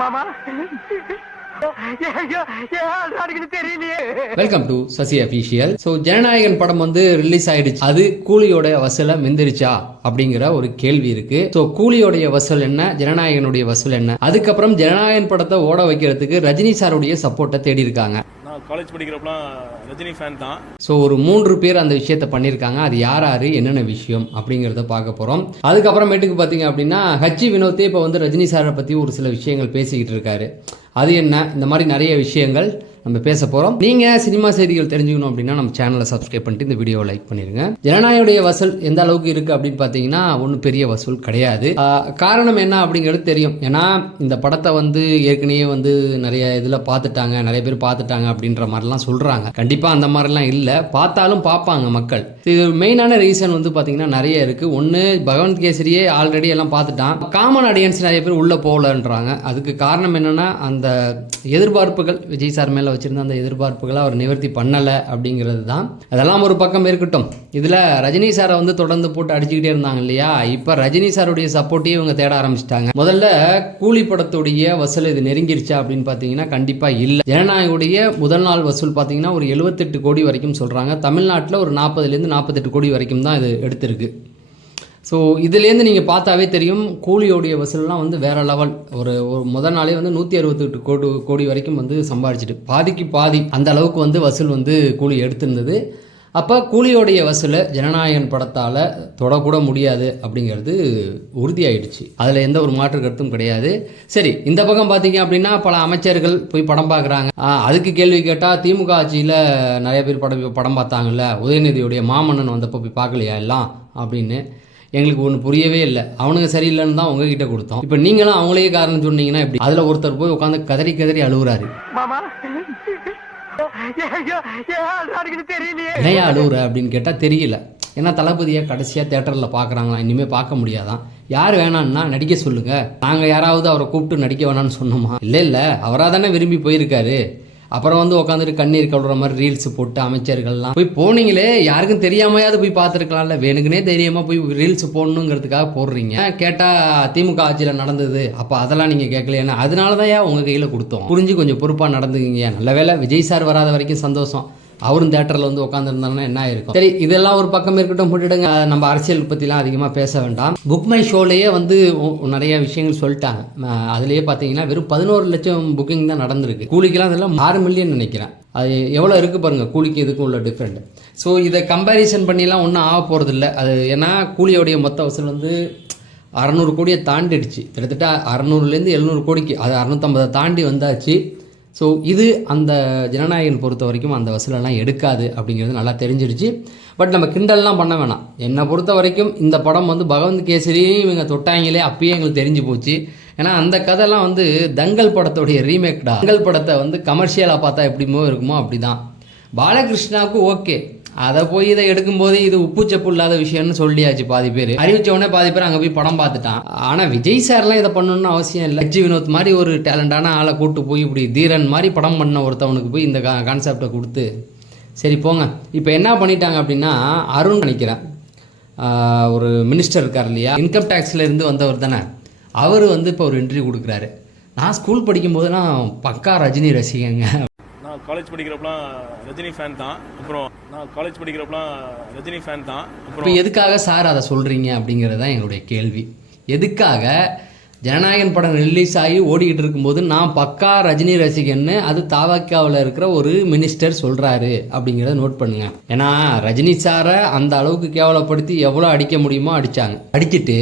மாமா welcome to Sasi official. So Jananayagan படம் வந்து ரிலீஸ் ஆயிடுச்சு. அது கூலியோட வசூலை மிந்திருச்சா அப்படிங்கிற ஒரு கேள்வி இருக்கு. ஸோ கூலியோடைய வசூல் என்ன, ஜனநாயகனுடைய வசூல் என்ன, அதுக்கப்புறம் ஜனநாயகன் படத்தை ஓட வைக்கிறதுக்கு ரஜினி சாருடைய சப்போர்ட்டை தேடி இருக்காங்க. காலேஜ் படிக்கிறப்பலாம் ரஜினி ஃபேன் தான். ஸோ ஒரு 3 பேர் அந்த விஷயத்தை பண்ணியிருக்காங்க. அது யார் என்னென்ன விஷயம் அப்படிங்கிறத பார்க்க போகிறோம். அதுக்கப்புறமேட்டுக்கு பார்த்தீங்க அப்படின்னா ஹச்சி வினோத்தே இப்போ வந்து ரஜினி சாரை பற்றி ஒரு சில விஷயங்கள் பேசிக்கிட்டு இருக்காரு. அது என்ன, இந்த மாதிரி நிறைய விஷயங்கள் நம்ம பேச போகிறோம். நீங்கள் சினிமா செய்திகள் தெரிஞ்சுக்கணும் அப்படின்னா நம்ம சேனலை சப்ஸ்கிரைப் பண்ணிட்டு இந்த வீடியோவை லைக் பண்ணிடுங்க. ஜனநாயகனுடைய வசூல் எந்த அளவுக்கு இருக்குது அப்படின்னு பார்த்தீங்கன்னா ஒன்றும் பெரிய வசூல் கிடையாது. காரணம் என்ன அப்படிங்கிறது தெரியும். ஏன்னா இந்த படத்தை வந்து ஏற்கனவே வந்து நிறைய இதில் பார்த்துட்டாங்க, நிறைய பேர் பார்த்துட்டாங்க அப்படின்ற மாதிரிலாம் சொல்கிறாங்க. கண்டிப்பாக அந்த மாதிரிலாம் இல்லை, பார்த்தாலும் பார்ப்பாங்க மக்கள். இது மெயினான ரீசன் வந்து பார்த்தீங்கன்னா நிறைய இருக்குது. ஒன்று, பகவந்த் கேசரியே ஆல்ரெடி எல்லாம் பார்த்துட்டான். காமன் ஆடியன்ஸ் நிறைய பேர் உள்ளே போகலன்றாங்க. அதுக்கு காரணம் என்னென்னா அந்த எதிர்பார்ப்புகள், விஜய் சார் மேலே வச்சிருந்த அந்த எதிர்பார்ப்புகளை அவர் நிவர்த்தி பண்ணலை அப்படிங்கிறது தான். அதெல்லாம் ஒரு பக்கம் இருக்கட்டும். இதில் ரஜினி சாரை வந்து தொடர்ந்து போட்டு அடிச்சுக்கிட்டே இருந்தாங்க இல்லையா. இப்போ ரஜினி சாருடைய சப்போர்ட்டையும் இவங்க தேட ஆரம்பிச்சிட்டாங்க. முதல்ல கூலி படத்துடைய வசூல் இது நெருங்கிருச்சா அப்படின்னு பார்த்தீங்கன்னா கண்டிப்பாக இல்லை. ஜனநாயகனுடைய முதல் நாள் வசூல் பார்த்தீங்கன்னா ஒரு 78 கோடி வரைக்கும் சொல்கிறாங்க. தமிழ்நாட்டில் ஒரு 40லேருந்து 48 கோடி வரைக்கும் தான் இது எடுத்திருக்கு. ஸோ இதுலேருந்து நீங்கள் பார்த்தாவே தெரியும் கூலியோடைய வசூல்லாம் வந்து வேறு லெவல். ஒரு முதல் நாளே வந்து 168 கோடி வரைக்கும் வந்து சம்பாதிச்சிட்டு பாதிக்கு பாதி அந்த அளவுக்கு வந்து வசூல் வந்து கூலி எடுத்திருந்தது. அப்போ கூலியோடைய வசூலை ஜனநாயகன் படத்தால் தொடக்கூட முடியாது அப்படிங்கிறது உறுதியாயிடுச்சு. அதில் எந்த ஒரு மாற்று கருத்தும் கிடையாது. சரி, இந்த பக்கம் பார்த்தீங்க அப்படின்னா பல அமைச்சர்கள் போய் படம் பார்க்குறாங்க. அதுக்கு கேள்வி கேட்டால் திமுக ஆட்சியில் நிறைய பேர் படம் பார்த்தாங்கல்ல, உதயநிதியுடைய மாமன்னன் வந்தப்போ போய் பார்க்கலையா எல்லாம் அப்படின்னு. எங்களுக்கு ஒன்று புரியவே இல்லை. அவனுங்க சரியில்லைன்னு தான் உங்ககிட்ட கொடுத்தோம். இப்போ நீங்களும் அவங்களே காரணம் சொன்னீங்கன்னா எப்படி? அதில் ஒருத்தர் போய் உட்காந்து கதறி கதறி அழுகுறாரு. ஏன் அழுகுற அப்படின்னு கேட்டால் தெரியல. ஏன்னா தளபதியாக கடைசியாக தேட்டரில் பார்க்குறாங்களா, இனிமேல் பார்க்க முடியாதான். யார் வேணான்னா நடிக்க சொல்லுங்கள், நாங்கள் யாராவது அவரை கூப்பிட்டு நடிக்க வேணான்னு சொன்னோமா? இல்லை, அவராக தானே விரும்பி போயிருக்காரு. அப்புறம் வந்து உட்காந்துட்டு கண்ணீர் கழுற மாதிரி ரீல்ஸ் போட்டு அமைச்சர்கள்லாம் போய் போனீங்களே, யாருக்கும் தெரியாமையாவது போய் பார்த்துருக்கலாம்ல. வேணுக்குனே தெரியாம போய் ரீல்ஸ் போடணுங்கிறதுக்காக போடுறீங்க. கேட்டால் திமுக ஆட்சியில் நடந்தது, அப்போ அதெல்லாம் நீங்கள் கேட்கலையா? அதனால தான் உங்கள் கையில் கொடுத்தோம், புரிஞ்சு கொஞ்சம் பொறுப்பாக நடந்துக்கிங்க. நல்ல வேளை விஜய் சார் வராத வரைக்கும் சந்தோஷம். அவரும் தேட்டரில் வந்து உட்காந்துருந்தாங்கன்னா என்ன ஆயிருக்கும். சரி, இதெல்லாம் ஒரு பக்கம் இருக்கட்டும், போட்டுடுங்க. நம்ம அரசியல் பற்றிலாம் அதிகமாக பேச வேண்டாம். புக் மை ஷோலேயே வந்து நிறைய விஷயங்கள் சொல்லிட்டாங்க. அதுலேயே பார்த்தீங்கன்னா வெறும் 11 லட்சம் புக்கிங் தான் நடந்திருக்கு. கூலிக்கெல்லாம் அதெல்லாம் 6 மில்லியன் நினைக்கிறேன். அது எவ்வளோ இருக்குது பாருங்கள், கூலிக்கு இதுக்கும் உள்ள டிஃப்ரெண்ட். ஸோ இதை கம்பேரிசன் பண்ணிலாம் ஒன்றும் ஆக போகிறது இல்லை. அது ஏன்னா கூலியோடைய மொத்த வசூல் வந்து 600 கோடியை தாண்டிடுச்சு. கிட்டத்தட்ட 600லேருந்து 700 கோடிக்கு, அது 650 தாண்டி வந்தாச்சு. ஸோ இது அந்த ஜனநாயகன் பொறுத்த வரைக்கும் அந்த வசூலெல்லாம் எடுக்காது அப்படிங்கிறது நல்லா தெரிஞ்சிருச்சு. பட் நம்ம கிண்டல்லாம் பண்ண வேணாம். என்னை பொறுத்த வரைக்கும் இந்த படம் வந்து பகவந்த் கேசரியும் இவங்க தொட்டாங்களே அப்பயே எங்களுக்கு தெரிஞ்சு போச்சு. ஏன்னா அந்த கதைலாம் வந்து தங்கல் படத்தோடைய ரீமேக்டா. தங்கல் படத்தை வந்து கமர்ஷியலாக பார்த்தா எப்படிமோ இருக்குமோ அப்படி தான். பாலகிருஷ்ணாவுக்கு ஓகே, அதை போய் இதை எடுக்கும்போது இது உப்பு சப்பு இல்லாத விஷயம்னு சொல்லியாச்சு. பாதி பேர் அறிவிச்சவொடனே பாதி பேர் அங்கே போய் படம் பார்த்துட்டான். ஆனால் விஜய் சார்லாம் இதை பண்ணணும்னு அவசியம் இல்லை. ஹச்சி வினோத் மாதிரி ஒரு டேலண்டான ஆளை கூப்பிட்டு போய் இப்படி தீரன் மாதிரி படம் பண்ண ஒருத்தவனுக்கு போய் இந்த கான்செப்டை கொடுத்து சரி போங்க. இப்போ என்ன பண்ணிட்டாங்க அப்படின்னா, அருண் நினைக்கிறேன், ஒரு மினிஸ்டர் இருக்கார் இல்லையா, இன்கம் டேக்ஸில் இருந்து வந்தவர் தானே, அவர் வந்து இப்போ ஒரு இன்டர்வியூ கொடுக்குறாரு. நான் ஸ்கூல் படிக்கும்போதெல்லாம் பக்கா ரஜினி ரசிகங்க. காலேஜ் படிக்கிறப்பலாம் ரஜினி ஃபேன் தான். அப்புறம் இப்போ எதுக்காக சார் அதை சொல்கிறீங்க அப்படிங்கிறது தான் எங்களுடைய கேள்வி. எதுக்காக ஜனநாயகன் படம் ரிலீஸ் ஆகி ஓடிக்கிட்டு இருக்கும்போது நான் பக்கா ரஜினி ரசிகன்னு அது தாவக்காவில் இருக்கிற ஒரு மினிஸ்டர் சொல்கிறாரு அப்படிங்கிறத நோட் பண்ணுங்க. ஏன்னா ரஜினி சாரை அந்த அளவுக்கு கேவலப்படுத்தி எவ்வளோ அடிக்க முடியுமோ அடித்தாங்க. அடிச்சுட்டு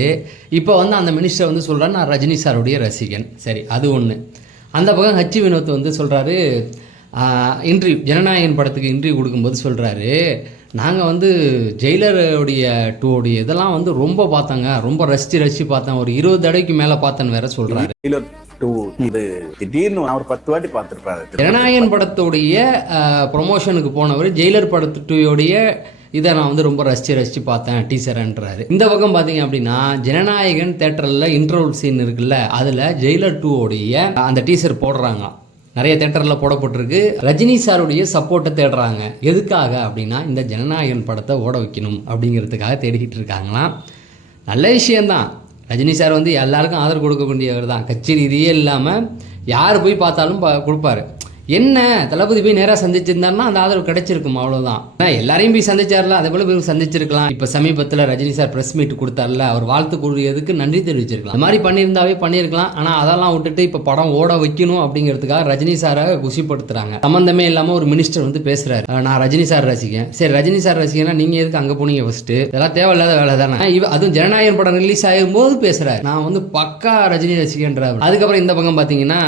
இப்போ வந்து அந்த மினிஸ்டர் வந்து சொல்கிறாரு நான் ரஜினி சாருடைய ரசிகன். சரி, அது ஒன்று. அந்த பக்கம் ஹச்சி வினோத் வந்து சொல்கிறாரு, இன்டர்வியூ ஜனநாயகன் படத்துக்கு இன்டர்வியூ கொடுக்கும்போது சொல்கிறாரு, நாங்கள் வந்து ஜெயிலருடைய 2 இதெல்லாம் வந்து ரொம்ப பார்த்தாங்க, ரொம்ப ரசித்து பார்த்தேன், ஒரு 20 தடவைக்கு மேலே பார்த்தேன்னு வேற சொல்கிறாரு. ஜனநாயகன் படத்துடைய ப்ரொமோஷனுக்கு போனவர் ஜெயிலர் படத்துடைய இதை நான் வந்து ரொம்ப ரசித்து பார்த்தேன் டீசர்ன்றாரு. இந்த பக்கம் பார்த்தீங்க அப்படின்னா ஜனநாயகன் தேட்டரில் இன்டர்வல் சீன் இருக்குல்ல, அதில் ஜெயிலர் 2 அந்த டீசர் போடுறாங்க. நிறைய தேட்டரில் போடப்பட்டிருக்கு. ரஜினி சாருடைய சப்போர்ட்டை தேடுறாங்க. எதுக்காக அப்படின்னா இந்த ஜனநாயகன் படத்தை ஓட வைக்கணும் அப்படிங்கிறதுக்காக தேடிக்கிட்டு இருக்காங்களாம். நல்ல விஷயந்தான். ரஜினி சார் வந்து எல்லாருக்கும் ஆதரவு கொடுக்கக்கூடியவர் தான், கட்சி ரீதியே இல்லாமல் யார் போய் பார்த்தாலும் கொடுப்பாரு. என்ன தளபதி போய் நேராக சந்திச்சிருந்தாருன்னா அந்த ஆதரவு கிடைச்சிருக்கும், அவ்வளோதான். எல்லாரையும் போய் சந்திச்சார்ல, அதே போல போய் சந்திச்சிருக்கலாம். இப்போ சமீபத்தில் ரஜினி சார் ப்ரெஸ் மீட் கொடுத்தார்ல, அவர் வாழ்த்து கூறியதுக்கு நன்றி தெரிவிச்சிருக்கலாம். இந்த மாதிரி பண்ணியிருந்தாவே பண்ணியிருக்கலாம். ஆனால் அதெல்லாம் விட்டுட்டு இப்போ படம் ஓட வைக்கணும் அப்படிங்கிறதுக்காக ரஜினி சாரை குஷிப்படுத்துறாங்க. சம்மந்தமே இல்லாமல் ஒரு மினிஸ்டர் வந்து பேசுறாரு, நான் ரஜினி சார் ரசிகன். சரி, ரஜினி சார் ரசிகனா நீங்கள் எதுக்கு அங்கே போனீங்க ஃபர்ஸ்ட்? இதெல்லாம் தேவையில்லாத வேலை தானே. அதுவும் ஜனநாயகன் படம் ரிலீஸ் ஆகும் போது பேசுறாரு, நான் வந்து பக்கா ரஜினி ரசிகன்ற. அதுக்கப்புறம் இந்த பக்கம் பார்த்தீங்கன்னா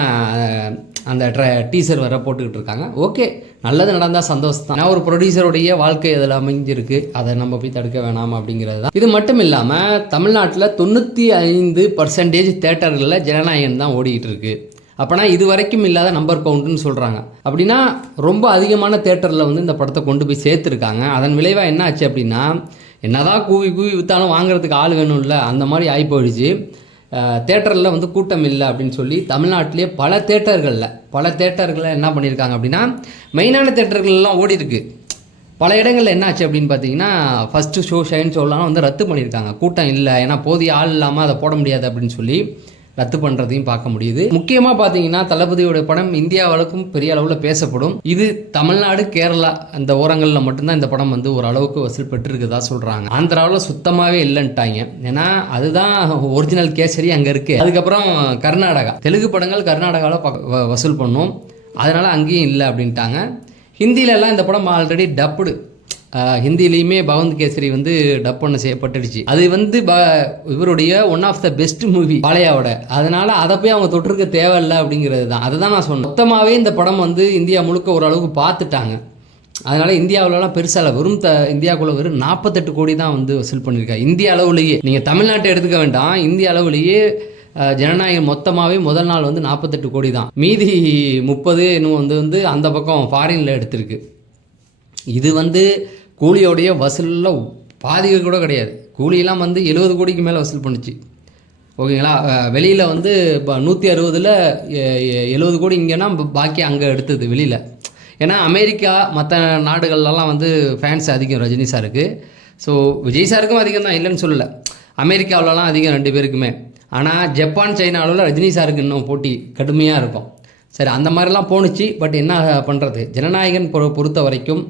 அந்த டீசர் வர போட்டுக்கிட்டு இருக்காங்க. ஓகே, நல்லது நடந்தால் சந்தோஷம் தான். ஒரு ப்ரொடியூசருடைய வாழ்க்கை அதில் அமைஞ்சிருக்கு, அதை நம்ம போய் தடுக்க வேணாம் அப்படிங்கிறது தான். இது மட்டும் இல்லாமல் தமிழ்நாட்டில் 95% தேட்டர்களில் ஜனநாயகன் தான் ஓடிக்கிட்டு இருக்கு. அப்போனா இது வரைக்கும் இல்லாத நம்பர் கவுண்ட்னு சொல்கிறாங்க. அப்படின்னா ரொம்ப அதிகமான தேட்டரில் வந்து இந்த படத்தை கொண்டு போய் சேர்த்துருக்காங்க. அதன் விளைவாக என்ன ஆச்சு அப்படின்னா, என்னதான் கூவி விற்றாலும் வாங்குறதுக்கு ஆள் வேணும்ல, அந்த மாதிரி ஆகி போயிடுச்சு. தேட்டரில் வந்து கூட்டம் இல்லை அப்படின்னு சொல்லி தமிழ்நாட்டிலே பல தேட்டர்களில் என்ன பண்ணியிருக்காங்க அப்படின்னா, மெயினான தேட்டர்கள்லாம் ஓடி இருக்கு. பல இடங்களில் என்ன ஆச்சு அப்படின்னு பார்த்தீங்கன்னா, ஃபஸ்ட்டு ஷோ ஷைன் ஷோலாம் வந்து ரத்து பண்ணியிருக்காங்க. கூட்டம் இல்லை, ஏன்னா போதிய ஆள் இல்லாமல் அதை போட முடியாது அப்படின்னு சொல்லி ரத்து பண்ணுறதையும் பார்க்க முடியுது. முக்கியமாக பார்த்தீங்கன்னா தளபதியோட படம் இந்தியா அளவுக்கும் பெரிய அளவில் பேசப்படும். இது தமிழ்நாடு, கேரளா அந்த ஓரங்களில் மட்டும்தான் இந்த படம் வந்து ஓரளவுக்கு வசூல் பெற்றிருக்குதா சொல்கிறாங்க. ஆந்திராவில் சுத்தமாகவே இல்லைன்ட்டாங்க. ஏன்னா அதுதான் ஒரிஜினல் கேசரி அங்கே இருக்குது. அதுக்கப்புறம் கர்நாடகா, தெலுங்கு படங்கள் கர்நாடகாவில் வசூல் பண்ணும், அதனால் அங்கேயும் இல்லை அப்படின்ட்டாங்க. ஹிந்திலெல்லாம் இந்த படம் ஆல்ரெடி டப்புடு, ஹிந்திலையுமே பவந்த் கேசரி வந்து டப் பண்ண செய்யப்பட்டுடுச்சு. அது வந்து இவருடைய one of the best movie பாலையாவோட. அதனால அதை போய் அவங்க தொட்டிருக்க தேவையில்லை அப்படிங்கிறது தான். அதுதான் நான் சொன்னேன். மொத்தமாகவே இந்த படம் வந்து இந்தியா முழுக்க ஓரளவுக்கு பார்த்துட்டாங்க. அதனால இந்தியாவிலலாம் பெருசாக வெறும் இந்தியாவுக்குள்ள வெறும் 48 கோடி தான் வந்து வசூல் பண்ணியிருக்காங்க. இந்திய அளவுலேயே, நீங்கள் தமிழ்நாட்டை எடுத்துக்க வேண்டாம், இந்திய அளவுலேயே ஜனநாயகம் மொத்தமாகவே முதல் நாள் வந்து 48 கோடி தான். மீதி 30 இன்னும் வந்து அந்த பக்கம் ஃபாரினில் எடுத்திருக்கு. இது வந்து கூலியோடைய வசூலில் பாதிகள் கூட கிடையாது. கூலியெல்லாம் வந்து 70 கோடிக்கு மேலே வசூல் பண்ணுச்சு. ஓகேங்களா? வெளியில் வந்து இப்போ 160ல் 70 கோடி இங்கேனா பாக்கி அங்கே எடுத்தது வெளியில். ஏன்னா அமெரிக்கா மற்ற நாடுகள்லாம் வந்து ஃபேன்ஸ் அதிகம் ரஜினி சாருக்கு. ஸோ விஜய் சாருக்கும் அதிகம் தான், இல்லைன்னு சொல்லலை. அமெரிக்காவிலலாம் அதிகம் 2 பேருக்குமே. ஆனால் ஜப்பான், சைனாவில் ரஜினி சாருக்கு இன்னும் போட்டி கடுமையாக இருக்கும். சரி, அந்த மாதிரிலாம் போணுச்சு. பட் என்ன பண்ணுறது, ஜனநாயகன் பொறுத்த வரைக்கும்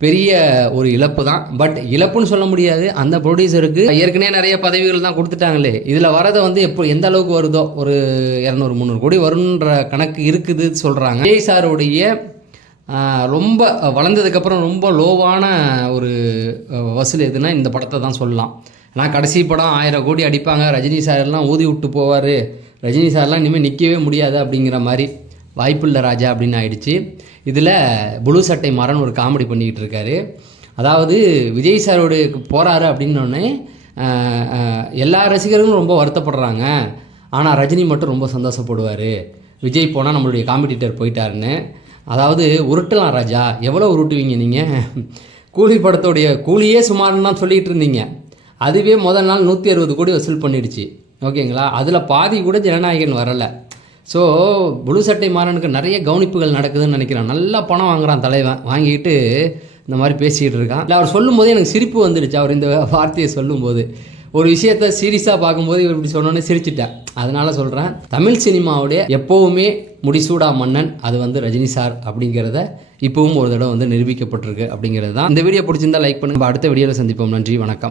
பெரிய ஒரு இழப்பு தான். பட் இழப்புன்னு சொல்ல முடியாது, அந்த ப்ரொடியூசருக்கு ஏற்கனவே நிறைய பதவிகள் தான் கொடுத்துட்டாங்களே. இதில் வரதை வந்து எந்த அளவுக்கு வருதோ, ஒரு 200-300 கோடி வரும்ன்ற கணக்கு இருக்குது சொல்கிறாங்க. விஜய் சாருடைய ரொம்ப வளர்ந்ததுக்கப்புறம் ரொம்ப லோவான ஒரு வசூல் எதுனா இந்த படத்தை தான் சொல்லலாம். ஆனால் கடைசி படம் 1000 கோடி அடிப்பாங்க, ரஜினி சாரெல்லாம் ஊதி விட்டு போவார், ரஜினி சார்லாம் இனிமேல் நிற்கவே முடியாது அப்படிங்கிற மாதிரி, வாய்ப்பில்லை ராஜா அப்படின்னு ஆயிடுச்சு. இதில் புளு சட்டை மாறன் ஒரு காமெடி பண்ணிக்கிட்டு இருக்காரு. அதாவது விஜய் சாரோடு போகிறாரு அப்படின்னோடனே எல்லா ரசிகர்களும் ரொம்ப வருத்தப்படுறாங்க, ஆனால் ரஜினி மட்டும் ரொம்ப சந்தோஷப்படுவார், விஜய் போனால் நம்மளுடைய காம்படிட்டர் போயிட்டாருன்னு. அதாவது உருட்டலாம் ராஜா, எவ்வளோ உருட்டுவீங்க நீங்கள்? கூலி படத்தோடைய கூலியே சுமார்னு தான் சொல்லிகிட்டு இருந்தீங்க. அதுவே முதல் நாள் 160 கோடி வசூல் பண்ணிடுச்சு. ஓகேங்களா? அதில் பாதி கூட ஜனநாயகன் வரலை. ஸோ புளு சட்டை மாறனுக்கு நிறைய கவனிப்புகள் நடக்குதுன்னு நினைக்கிறேன். நல்லா பணம் வாங்குறான் தலைவன், வாங்கிட்டு இந்த மாதிரி பேசிக்கிட்டு இருக்கான். இல்லை, அவர் சொல்லும்போது எனக்கு சிரிப்பு வந்துடுச்சு. அவர் இந்த வார்த்தையை சொல்லும்போது ஒரு விஷயத்த சீரியஸாக பார்க்கும்போது இவர் இப்படி சொன்னோன்னே சிரிச்சிட்டேன். அதனால சொல்கிறேன், தமிழ் சினிமாவுடைய எப்போவுமே முடிசூடா மன்னன் அது வந்து ரஜினி சார் அப்படிங்கிறத இப்போவும் ஒரு தடவை வந்து நிரூபிக்கப்பட்டிருக்கு அப்படிங்கிறது தான். இந்த வீடியோ பிடிச்சிருந்தா லைக் பண்ணுங்கள். அடுத்த வீடியோவில் சந்திப்போம். நன்றி, வணக்கம்.